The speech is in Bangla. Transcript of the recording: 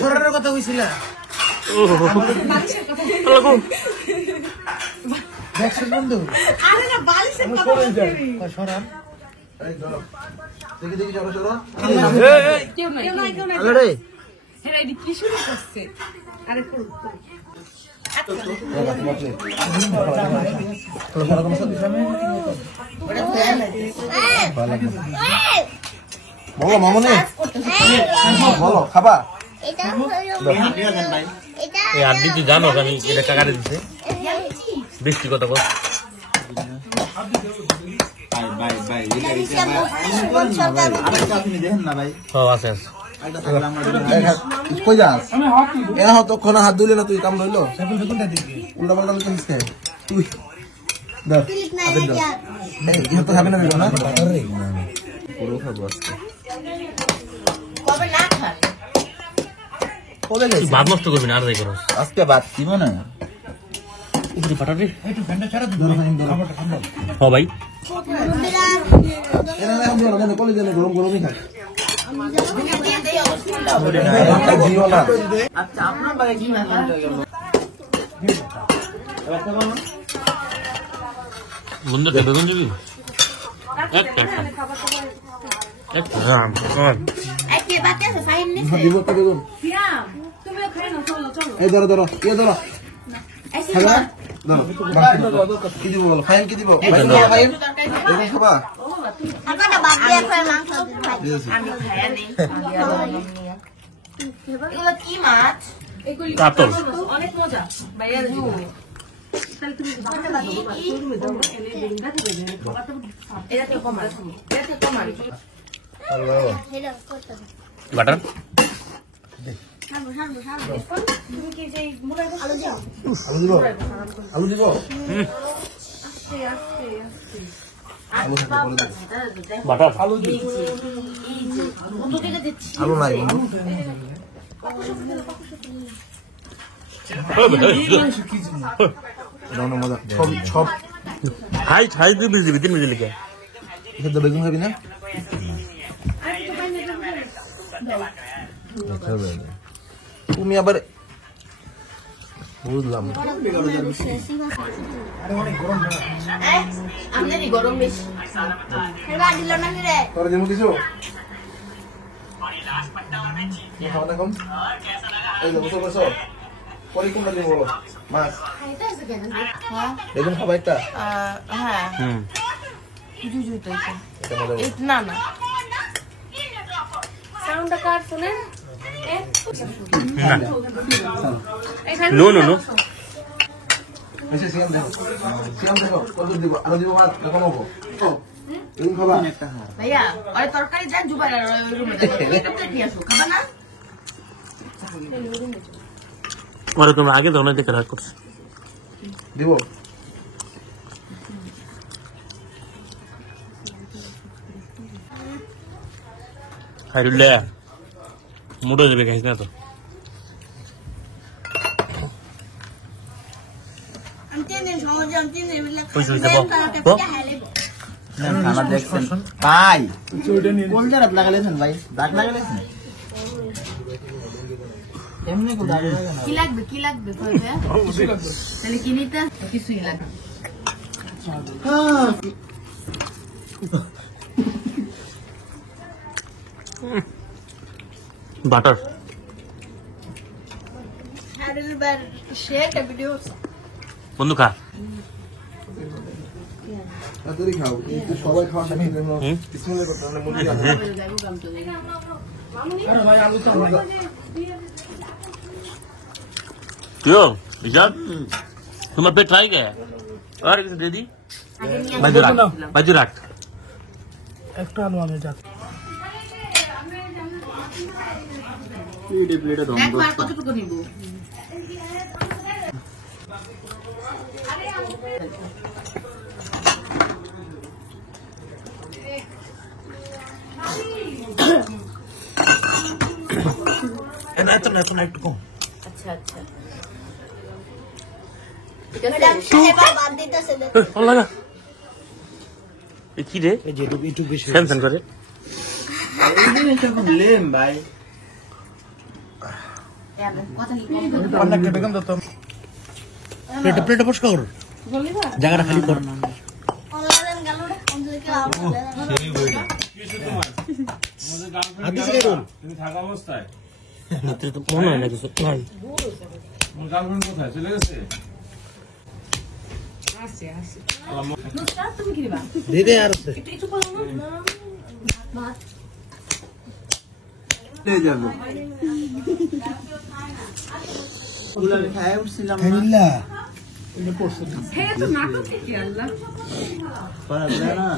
সরার কথা কইছিল বন্ধু সরান দেখি দেখি সরা কেউ নাই কি শুরু করছে আরে বলো মামনি বলো খাবা আপনি তো জানো আমি এটা কাকারে দিছে ব্যক্তিগত কথা আছে কই যাস এরা তখন হাত ধুলে না তুই কাম ধরলো উল্টা পাল্টা তুই তো খাবে না না পুরো খাবো ভাত নষ্ট করবি না আর যাই করো আজকে ভাত দিব না উপরে পাঠাবি ভাই গরম গরমই খাই বন্ধুকে বেগুন দিবি এই ধরো ধরো ইয়ে ধরো কি দিব বলো ফাইন কি দিব খাবা কাতল অনেক মজা বাটার আলু দিব বাটার আলু নাই মজা সব খাই খাই তুই বিজি দিবি 3 মিনিট লিখে এখানে বেগুন খাবি না তুমি আবার বুঝলাম গরম বেশি কিছু মাছ বেগুন খাবা একটা হ্যাঁ না না সাউন্ডটা কাট শুনেন নো নো নো ভাইয়া আরে তরকারি দেন জুবাই আর ওই রুমে নিয়ে আসো খাবা না ওরে তুমি আগে দাও না দেখে রাখ করছ দিব খাইলে মুড়ে যাবে গাইস না তো খানা দেখছেন ভাই কোন জায়গায় লাগালেছেন ভাই দাগ লাগালেছেন এমনি কো দাগ লাগালেন কি লাগবে তাহলে কি নিতে কিছুই লাগবে বাটার বন্ধু খা খাও সবাই খাওয়া সাথে বিসমিল্লাহ করতে মানে মুরগি আরে ভাই আলু তো क्यों इजाद तुम्हारा पेट ट्राई गया और किसी दे दी बाजूराट একটা আলু আমি যাক একবার কতটুকু নিব এখন একটু কম আচ্ছা আচ্ছা কি রে এই যে একটু বেশি স্যামসাং করে জিনিসটা খুব লেম ভাই। কথা কি বেগম দত্ত প্লেটে পরিষ্কার কর জায়গাটা খালি কর তুমি থাকা অবস্থায় মনে হয় না কিছু ভাই তোমার গার্লফ্রেন্ড কোথায় চলে গেছে? আসছে আসছে তুমি কি দিবা দিদি আর আছে একটু বলো না ভাত নিয়ে যাবো। খাই উঠছিলাম হ্যাঁ তো নাটক কি আল্লাহ না